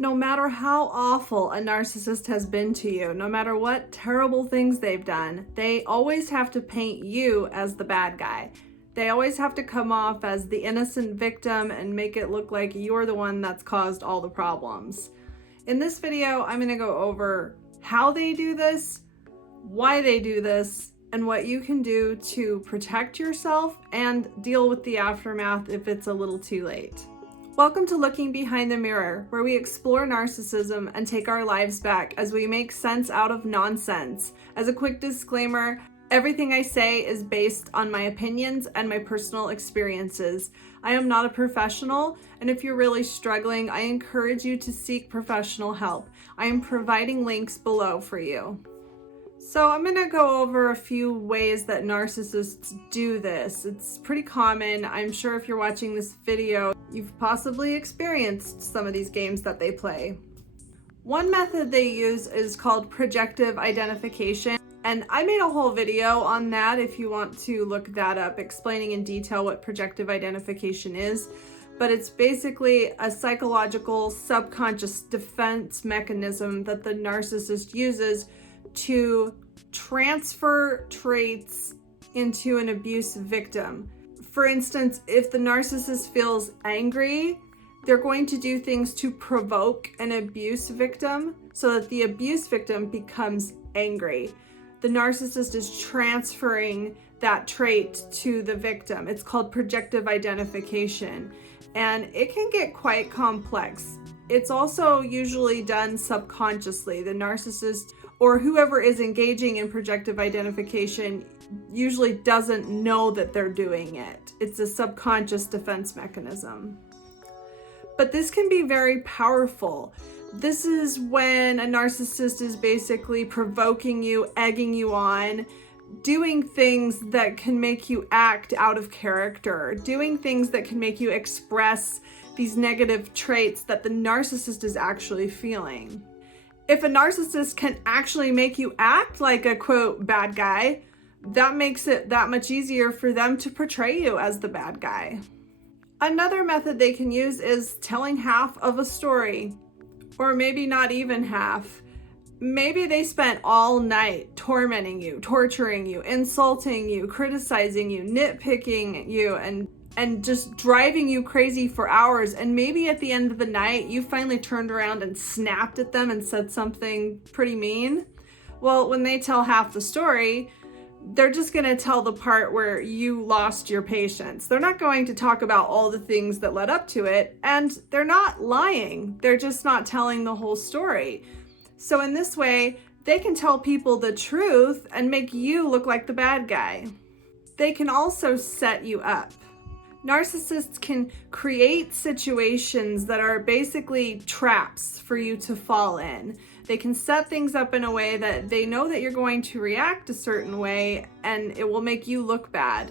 No matter how awful a narcissist has been to you, no matter what terrible things they've done, they always have to paint you as the bad guy. They always have to come off as the innocent victim and make it look like you're the one that's caused all the problems. In this video, I'm going to go over how they do this, why they do this, and what you can do to protect yourself and deal with the aftermath if it's a little too late. Welcome to Looking Behind the Mirror, where we explore narcissism and take our lives back as we make sense out of nonsense. As a quick disclaimer, everything I say is based on my opinions and my personal experiences. I am not a professional, and if you're really struggling, I encourage you to seek professional help. I am providing links below for you. So I'm going to go over a few ways that narcissists do this. It's pretty common. I'm sure if you're watching this video, you've possibly experienced some of these games that they play. One method they use is called projective identification, and I made a whole video on that if you want to look that up, explaining in detail what projective identification is. But it's basically a psychological subconscious defense mechanism that the narcissist uses to transfer traits into an abuse victim. For instance, if the narcissist feels angry, they're going to do things to provoke an abuse victim so that the abuse victim becomes angry. The narcissist is transferring that trait to the victim. It's called projective identification, and it can get quite complex. It's also usually done subconsciously. The narcissist or whoever is engaging in projective identification usually doesn't know that they're doing it. It's a subconscious defense mechanism. But this can be very powerful. This is when a narcissist is basically provoking you, egging you on, doing things that can make you act out of character, doing things that can make you express these negative traits that the narcissist is actually feeling. If a narcissist can actually make you act like a quote bad guy, that makes it that much easier for them to portray you as the bad guy. Another method they can use is telling half of a story, or maybe not even half. Maybe they spent all night tormenting you, torturing you, insulting you, criticizing you, nitpicking you, and just driving you crazy for hours. And maybe at the end of the night, you finally turned around and snapped at them and said something pretty mean. Well, when they tell half the story, they're just going to tell the part where you lost your patience. They're not going to talk about all the things that led up to it. And they're not lying. They're just not telling the whole story. So in this way, they can tell people the truth and make you look like the bad guy. They can also set you up. Narcissists can create situations that are basically traps for you to fall in. They can set things up in a way that they know that you're going to react a certain way, and it will make you look bad.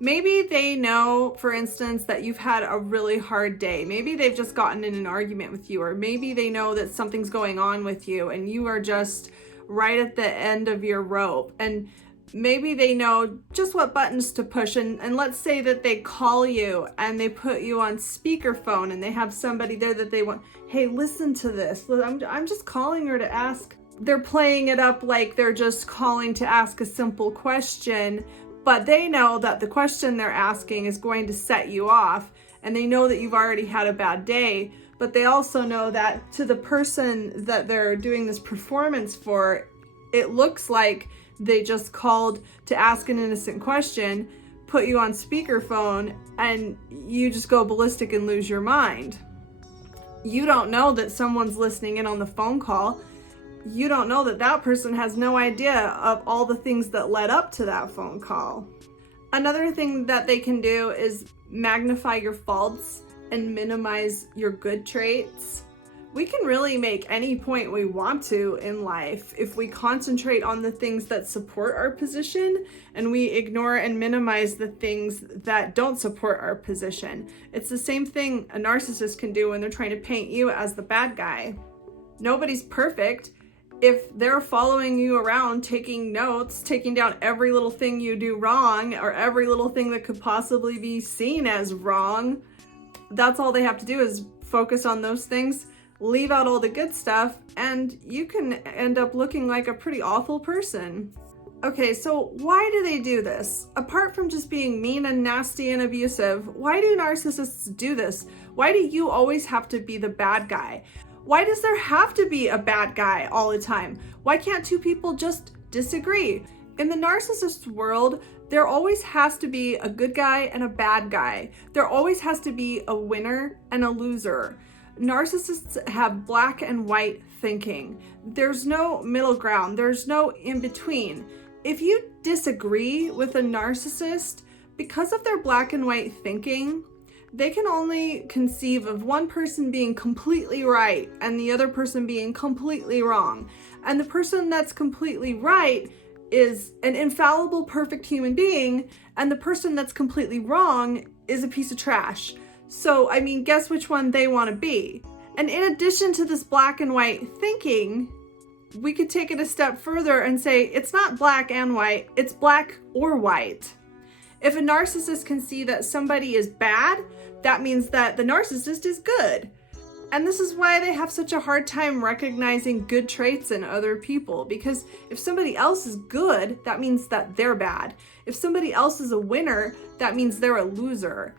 Maybe they know, for instance, that you've had a really hard day. Maybe they've just gotten in an argument with you, or maybe they know that something's going on with you and you are just right at the end of your rope. And maybe they know just what buttons to push, and let's say that they call you and they put you on speakerphone and they have somebody there that they want, hey, listen to this. I'm just calling her to ask. They're playing it up like they're just calling to ask a simple question, but they know that the question they're asking is going to set you off, and they know that you've already had a bad day, but they also know that to the person that they're doing this performance for, it looks like they just called to ask an innocent question, put you on speakerphone, and you just go ballistic and lose your mind. You don't know that someone's listening in on the phone call. You don't know that that person has no idea of all the things that led up to that phone call. Another thing that they can do is magnify your faults and minimize your good traits. We can really make any point we want to in life if we concentrate on the things that support our position and we ignore and minimize the things that don't support our position. It's the same thing a narcissist can do when they're trying to paint you as the bad guy. Nobody's perfect. If they're following you around, taking notes, taking down every little thing you do wrong or every little thing that could possibly be seen as wrong, that's all they have to do is focus on those things. leave out all the good stuff, and you can end up looking like a pretty awful person. Okay, so why do they do this? Apart from just being mean and nasty and abusive, why do narcissists do this? Why do you always have to be the bad guy? Why does there have to be a bad guy all the time? Why can't two people just disagree? In the narcissist world, there always has to be a good guy and a bad guy. There always has to be a winner and a loser. Narcissists have black and white thinking. There's no middle ground. There's no in between. If you disagree with a narcissist, because of their black and white thinking, they can only conceive of one person being completely right and the other person being completely wrong. And the person that's completely right is an infallible, perfect human being, and the person that's completely wrong is a piece of trash. So, I mean, guess which one they want to be? And in addition to this black and white thinking, we could take it a step further and say it's not black and white, it's black or white. If a narcissist can see that somebody is bad, that means that the narcissist is good. And this is why they have such a hard time recognizing good traits in other people, because if somebody else is good, that means that they're bad. If somebody else is a winner, that means they're a loser.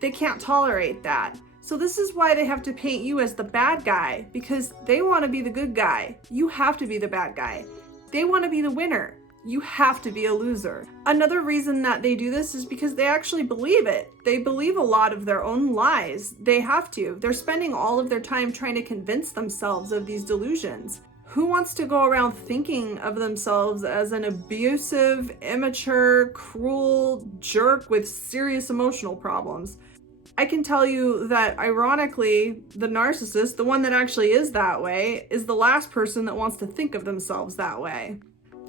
They can't tolerate that. So this is why they have to paint you as the bad guy, because they want to be the good guy. You have to be the bad guy. They want to be the winner. You have to be a loser. Another reason that they do this is because they actually believe it. They believe a lot of their own lies. They have to. They're spending all of their time trying to convince themselves of these delusions. Who wants to go around thinking of themselves as an abusive, immature, cruel jerk with serious emotional problems? I can tell you that ironically, the narcissist, the one that actually is that way, is the last person that wants to think of themselves that way.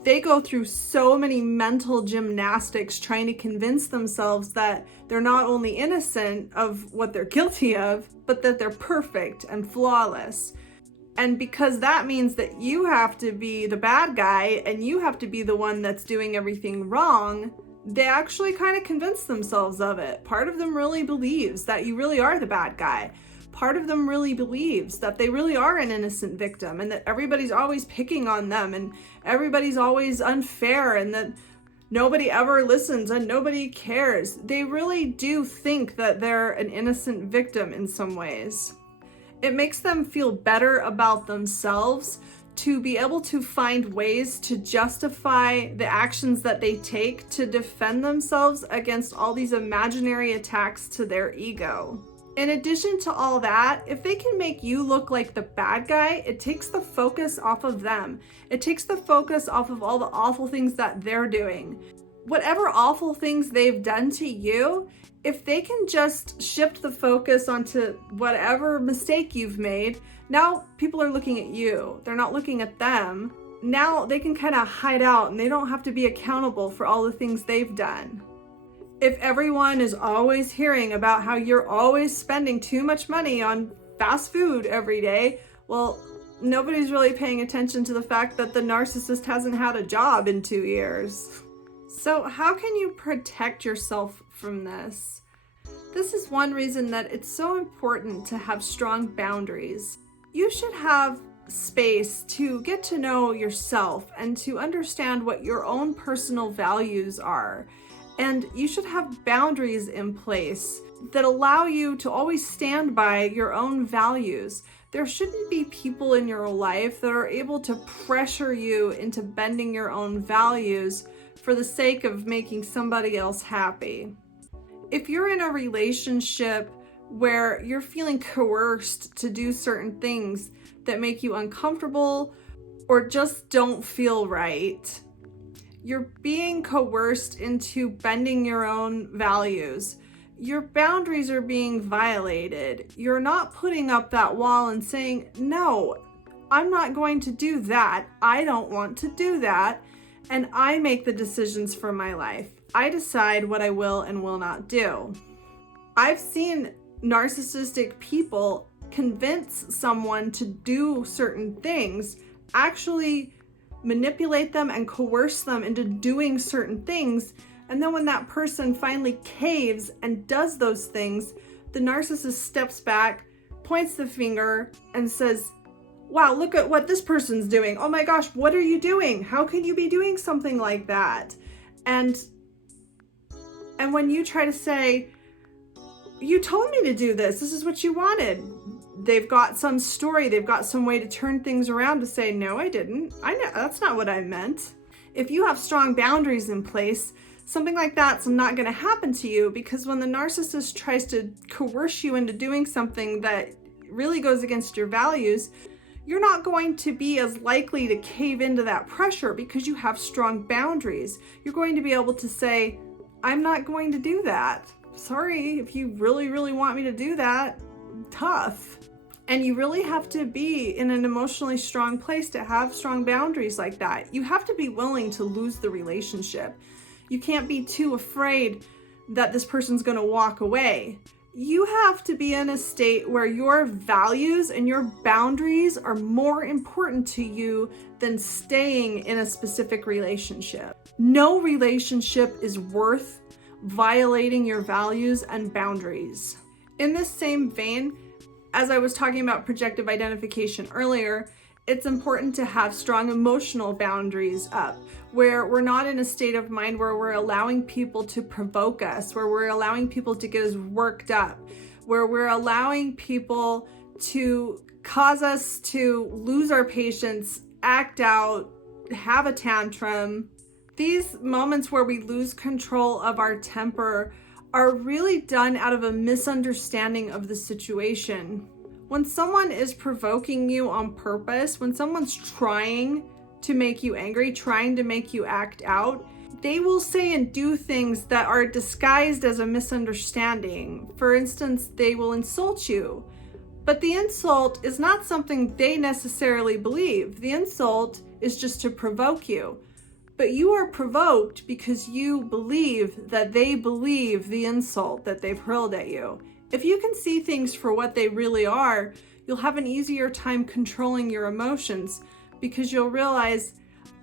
They go through so many mental gymnastics trying to convince themselves that they're not only innocent of what they're guilty of, but that they're perfect and flawless. And because that means that you have to be the bad guy and you have to be the one that's doing everything wrong, they actually kind of convince themselves of it. Part of them really believes that you really are the bad guy. Part of them really believes that they really are an innocent victim and that everybody's always picking on them and everybody's always unfair and that nobody ever listens and nobody cares. They really do think that they're an innocent victim in some ways. It makes them feel better about themselves to be able to find ways to justify the actions that they take to defend themselves against all these imaginary attacks to their ego. In addition to all that, if they can make you look like the bad guy, it takes the focus off of them. It takes the focus off of all the awful things that they're doing. Whatever awful things they've done to you, if they can just shift the focus onto whatever mistake you've made, now people are looking at you. They're not looking at them. Now they can kind of hide out and they don't have to be accountable for all the things they've done. If everyone is always hearing about how you're always spending too much money on fast food every day, well, nobody's really paying attention to the fact that the narcissist hasn't had a job in 2 years. So how can you protect yourself from this? This is one reason that it's so important to have strong boundaries. You should have space to get to know yourself and to understand what your own personal values are. And you should have boundaries in place that allow you to always stand by your own values. There shouldn't be people in your life that are able to pressure you into bending your own values for the sake of making somebody else happy. If you're in a relationship where you're feeling coerced to do certain things that make you uncomfortable or just don't feel right, you're being coerced into bending your own values. Your boundaries are being violated. You're not putting up that wall and saying, no, I'm not going to do that. I don't want to do that. And I make the decisions for my life. I decide what I will and will not do. I've seen narcissistic people convince someone to do certain things, actually manipulate them and coerce them into doing certain things. And then when that person finally caves and does those things, the narcissist steps back, points the finger and says, wow, look at what this person's doing. Oh my gosh, what are you doing? How can you be doing something like that? And when you try to say, you told me to do this, this is what you wanted, they've got some story, they've got some way to turn things around to say, no, I didn't. I know that's not what I meant. If you have strong boundaries in place, something like that's not going to happen to you, because when the narcissist tries to coerce you into doing something that really goes against your values, you're not going to be as likely to cave into that pressure because you have strong boundaries. You're going to be able to say, I'm not going to do that. Sorry, if you really, really want me to do that, tough. And you really have to be in an emotionally strong place to have strong boundaries like that. You have to be willing to lose the relationship. You can't be too afraid that this person's going to walk away. You have to be in a state where your values and your boundaries are more important to you than staying in a specific relationship. No relationship is worth violating your values and boundaries. In this same vein, as I was talking about projective identification earlier, it's important to have strong emotional boundaries up, where we're not in a state of mind where we're allowing people to provoke us, where we're allowing people to get us worked up, where we're allowing people to cause us to lose our patience, act out, have a tantrum. These moments where we lose control of our temper are really done out of a misunderstanding of the situation. When someone is provoking you on purpose, when someone's trying to make you angry, trying to make you act out, they will say and do things that are disguised as a misunderstanding. For instance, they will insult you, but the insult is not something they necessarily believe. The insult is just to provoke you. But you are provoked because you believe that they believe the insult that they've hurled at you. If you can see things for what they really are, you'll have an easier time controlling your emotions, because you'll realize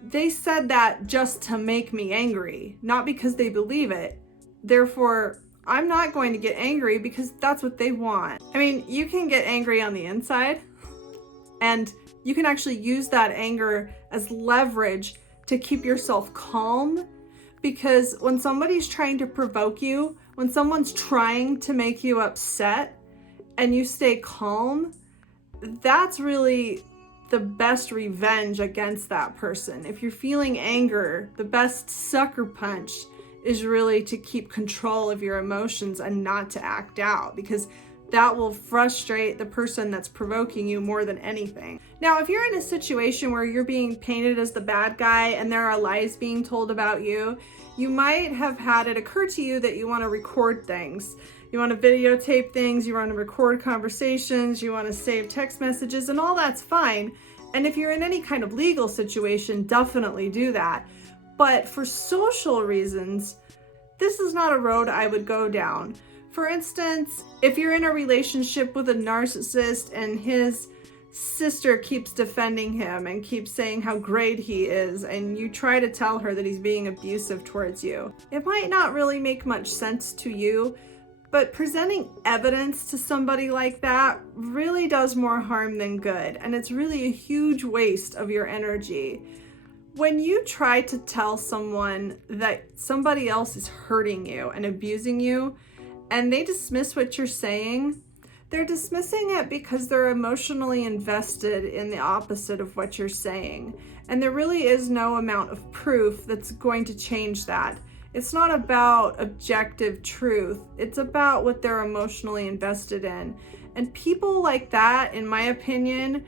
they said that just to make me angry, not because they believe it. Therefore, I'm not going to get angry because that's what they want. I mean, you can get angry on the inside, and you can actually use that anger as leverage to keep yourself calm, because when somebody's trying to provoke you, when someone's trying to make you upset and you stay calm, that's really the best revenge against that person. If you're feeling anger, the best sucker punch is really to keep control of your emotions and not to act out, because that will frustrate the person that's provoking you more than anything. Now, if you're in a situation where you're being painted as the bad guy and there are lies being told about you, you might have had it occur to you that you want to record things. You want to videotape things, you want to record conversations, you want to save text messages, and all that's fine. And if you're in any kind of legal situation, definitely do that. But for social reasons, this is not a road I would go down. For instance, if you're in a relationship with a narcissist and his sister keeps defending him and keeps saying how great he is, and you try to tell her that he's being abusive towards you, it might not really make much sense to you, but presenting evidence to somebody like that really does more harm than good, and it's really a huge waste of your energy. When you try to tell someone that somebody else is hurting you and abusing you, and they dismiss what you're saying, they're dismissing it because they're emotionally invested in the opposite of what you're saying. And there really is no amount of proof that's going to change that. It's not about objective truth. It's about what they're emotionally invested in. And people like that, in my opinion,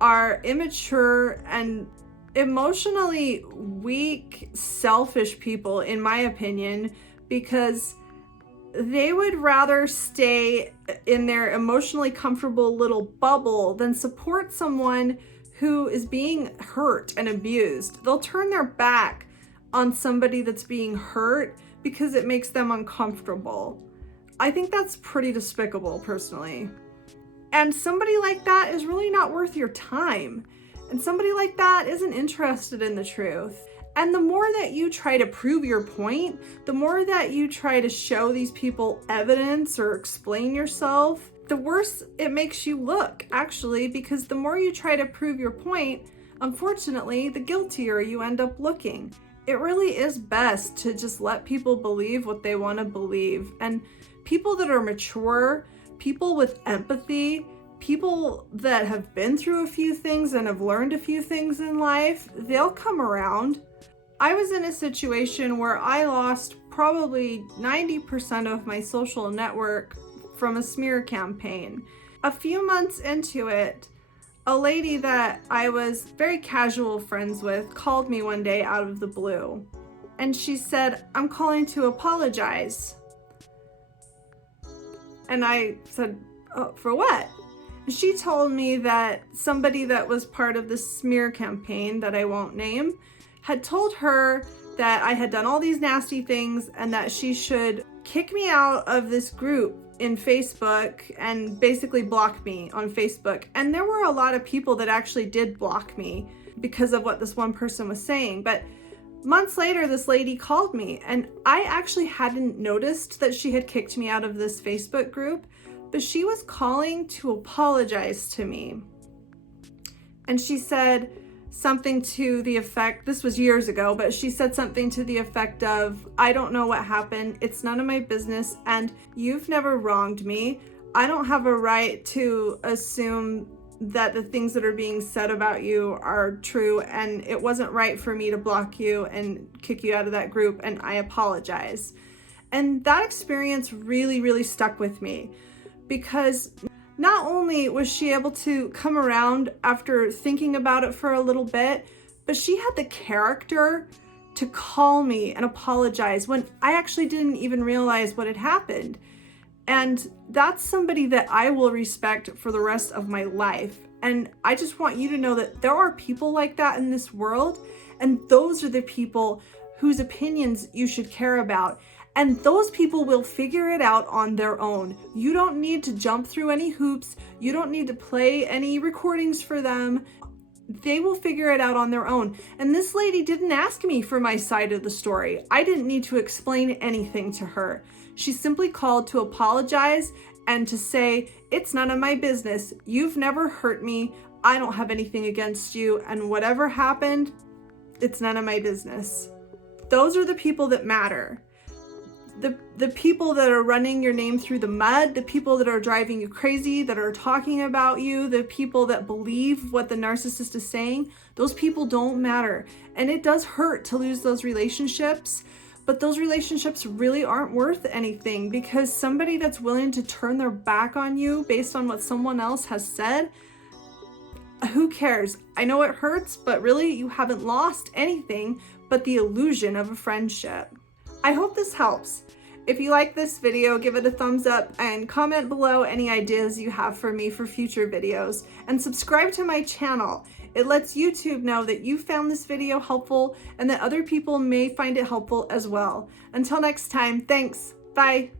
are immature and emotionally weak, selfish people, in my opinion, because they would rather stay in their emotionally comfortable little bubble than support someone who is being hurt and abused. They'll turn their back on somebody that's being hurt because it makes them uncomfortable. I think that's pretty despicable, personally. And somebody like that is really not worth your time. And somebody like that isn't interested in the truth. And the more that you try to prove your point, the more that you try to show these people evidence or explain yourself, the worse it makes you look, actually, because the more you try to prove your point, unfortunately, the guiltier you end up looking. It really is best to just let people believe what they want to believe. And people that are mature, people with empathy, people that have been through a few things and have learned a few things in life, they'll come around. I was in a situation where I lost probably 90% of my social network from a smear campaign. A few months into it, a lady that I was very casual friends with called me one day out of the blue. And she said, "I'm calling to apologize." And I said, "Oh, for what?" And she told me that somebody that was part of the smear campaign that I won't name had told her that I had done all these nasty things and that she should kick me out of this group in Facebook and basically block me on Facebook. And there were a lot of people that actually did block me because of what this one person was saying. But months later, this lady called me, and I actually hadn't noticed that she had kicked me out of this Facebook group, but she was calling to apologize to me. And she said something to the effect, this was years ago, but she said something to the effect of, "I don't know what happened. It's none of my business. And you've never wronged me. I don't have a right to assume that the things that are being said about you are true. And it wasn't right for me to block you and kick you out of that group. And I apologize." And that experience really, really stuck with me, because not only was she able to come around after thinking about it for a little bit, but she had the character to call me and apologize when I actually didn't even realize what had happened. And that's somebody that I will respect for the rest of my life. And I just want you to know that there are people like that in this world, and those are the people whose opinions you should care about. And those people will figure it out on their own. You don't need to jump through any hoops. You don't need to play any recordings for them. They will figure it out on their own. And this lady didn't ask me for my side of the story. I didn't need to explain anything to her. She simply called to apologize and to say, "It's none of my business. You've never hurt me. I don't have anything against you. And whatever happened, it's none of my business." Those are the people that matter. The people that are running your name through the mud, the people that are driving you crazy, that are talking about you, the people that believe what the narcissist is saying, those people don't matter. And it does hurt to lose those relationships, but those relationships really aren't worth anything, because somebody that's willing to turn their back on you based on what someone else has said, who cares? I know it hurts, but really you haven't lost anything but the illusion of a friendship. I hope this helps. If you like this video, give it a thumbs up and comment below any ideas you have for me for future videos, and subscribe to my channel. It lets YouTube know that you found this video helpful and that other people may find it helpful as well. Until next time, thanks. Bye.